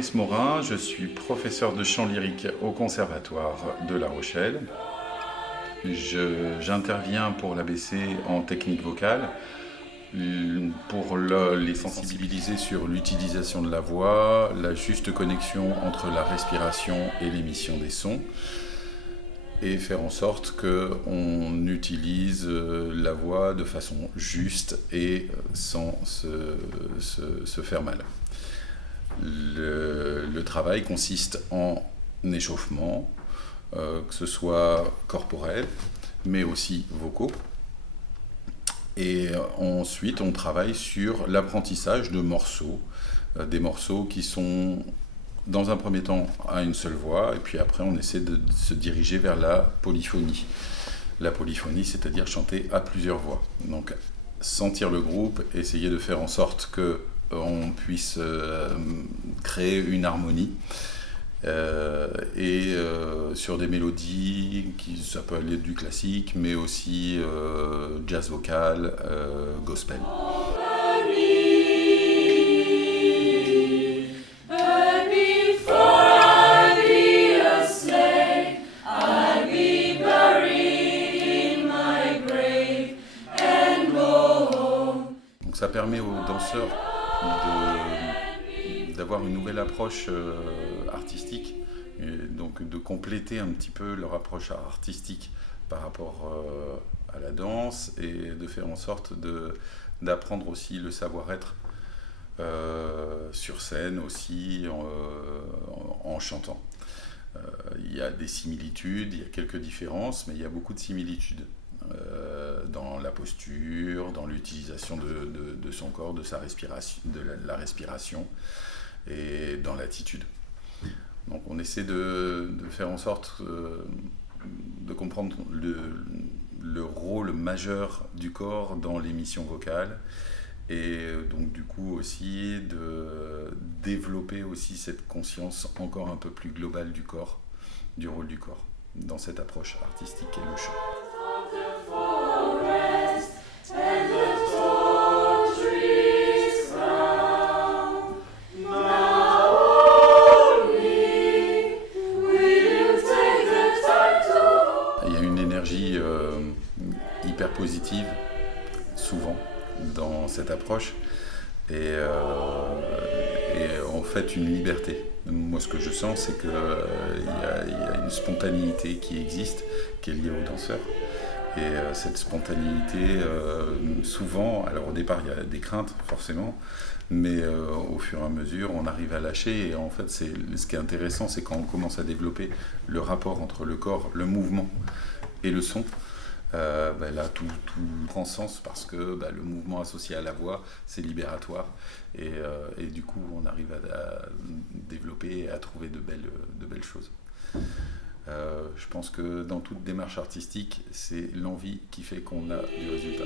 Maurice Morin, je suis professeur de chant lyrique au Conservatoire de La Rochelle. J'interviens pour l'ABC en technique vocale, pour les sensibiliser sur l'utilisation de la voix, la juste connexion entre la respiration et l'émission des sons, et faire en sorte qu'on utilise la voix de façon juste et sans se faire mal. Le travail consiste en échauffement, que ce soit corporel, mais aussi vocaux. Et ensuite, on travaille sur l'apprentissage de morceaux, des morceaux qui sont, dans un premier temps, à une seule voix, et puis après, on essaie de se diriger vers la polyphonie. La polyphonie, c'est-à-dire chanter à plusieurs voix. Donc, sentir le groupe, essayer de faire en sorte qu'on puisse créer une harmonie. Sur des mélodies, ça peut aller du classique, mais aussi jazz vocal, gospel. Donc ça permet aux danseurs d'avoir une nouvelle approche artistique, et donc de compléter un petit peu leur approche artistique par rapport à la danse, et de faire en sorte d'apprendre aussi le savoir-être sur scène aussi en chantant. Il y a des similitudes, il y a quelques différences, mais il y a beaucoup de similitudes dans la posture, dans l'utilisation de son corps, de sa respiration, de la respiration, et dans l'attitude. Donc on essaie de faire en sorte de comprendre le rôle majeur du corps dans l'émission vocale, et donc du coup aussi de développer aussi cette conscience encore un peu plus globale du corps, du rôle du corps dans cette approche artistique qu'est le chant. Il y a une énergie hyper positive, souvent, dans cette approche, et en fait une liberté. Moi, ce que je sens, c'est qu'il y a une spontanéité qui existe, qui est liée aux danseurs. Et cette spontanéité, souvent, alors au départ, il y a des craintes, forcément, mais au fur et à mesure, on arrive à lâcher. Et en fait, ce qui est intéressant, c'est quand on commence à développer le rapport entre le corps, le mouvement et le son. Là, tout prend sens, parce que le mouvement associé à la voix, c'est libératoire. Et du coup, on arrive à développer et à trouver de belles choses. Je pense que dans toute démarche artistique, c'est l'envie qui fait qu'on a du résultat.